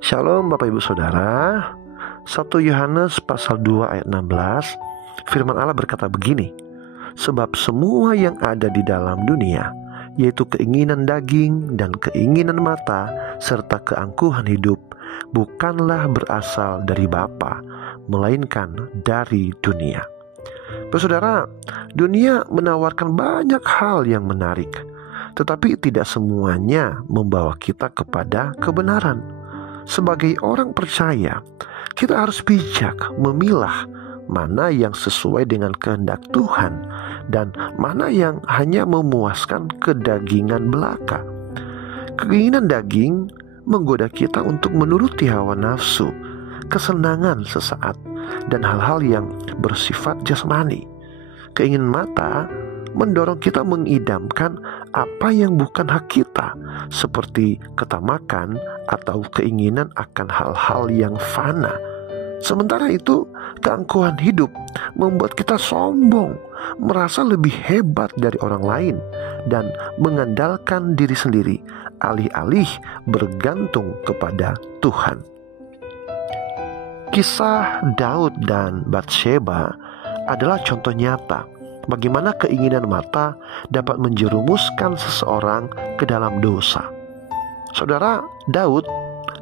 Shalom Bapak Ibu Saudara. 1 Yohanes pasal 2 ayat 16, firman Allah berkata begini, sebab semua yang ada di dalam dunia, yaitu keinginan daging dan keinginan mata serta keangkuhan hidup, bukanlah berasal dari Bapa, melainkan dari dunia. Saudara, dunia menawarkan banyak hal yang menarik, tetapi tidak semuanya membawa kita kepada kebenaran. Sebagai orang percaya, kita harus bijak memilah mana yang sesuai dengan kehendak Tuhan dan mana yang hanya memuaskan kedagingan belaka. Keinginan daging menggoda kita untuk menuruti hawa nafsu, kesenangan sesaat, dan hal-hal yang bersifat jasmani. Keinginan mata mendorong kita mengidamkan apa yang bukan hak kita, seperti ketamakan atau keinginan akan hal-hal yang fana. Sementara itu, keangkuhan hidup membuat kita sombong, merasa lebih hebat dari orang lain, dan mengandalkan diri sendiri, alih-alih bergantung kepada Tuhan. Kisah Daud dan Batsheba adalah contoh nyata bagaimana keinginan mata dapat menjerumuskan seseorang ke dalam dosa. Saudara, Daud,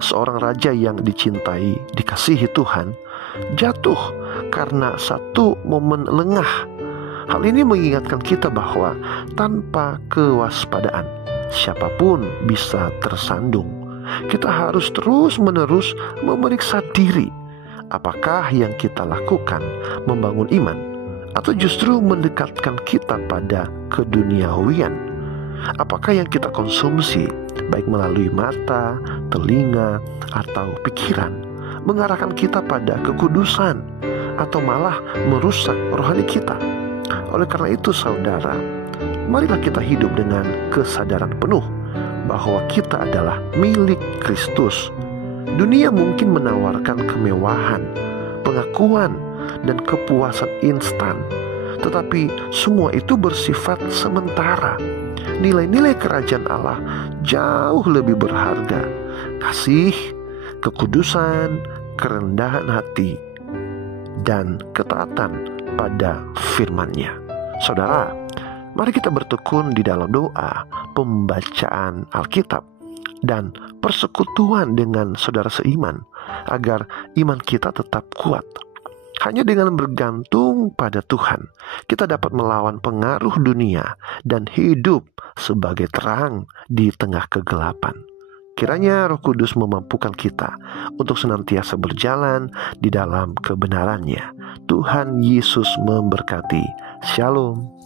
seorang raja yang dicintai, dikasihi Tuhan, jatuh karena satu momen lengah. Hal ini mengingatkan kita bahwa tanpa kewaspadaan, siapapun bisa tersandung. Kita harus terus-menerus memeriksa diri. Apakah yang kita lakukan membangun iman, atau justru mendekatkan kita pada keduniawian? Apakah yang kita konsumsi, baik melalui mata, telinga, atau pikiran, mengarahkan kita pada kekudusan, atau malah merusak rohani kita? Oleh karena itu saudara, marilah kita hidup dengan kesadaran penuh bahwa kita adalah milik Kristus. Dunia mungkin menawarkan kemewahan, pengakuan, dan kepuasan instan, tetapi semua itu bersifat sementara. Nilai-nilai kerajaan Allah jauh lebih berharga: kasih, kekudusan, kerendahan hati, dan ketaatan pada firman-Nya. Saudara, mari kita bertekun di dalam doa, pembacaan Alkitab, dan persekutuan dengan saudara seiman, agar iman kita tetap kuat. Hanya dengan bergantung pada Tuhan, kita dapat melawan pengaruh dunia dan hidup sebagai terang di tengah kegelapan. Kiranya Roh Kudus memampukan kita untuk senantiasa berjalan di dalam kebenaran-Nya. Tuhan Yesus memberkati. Shalom.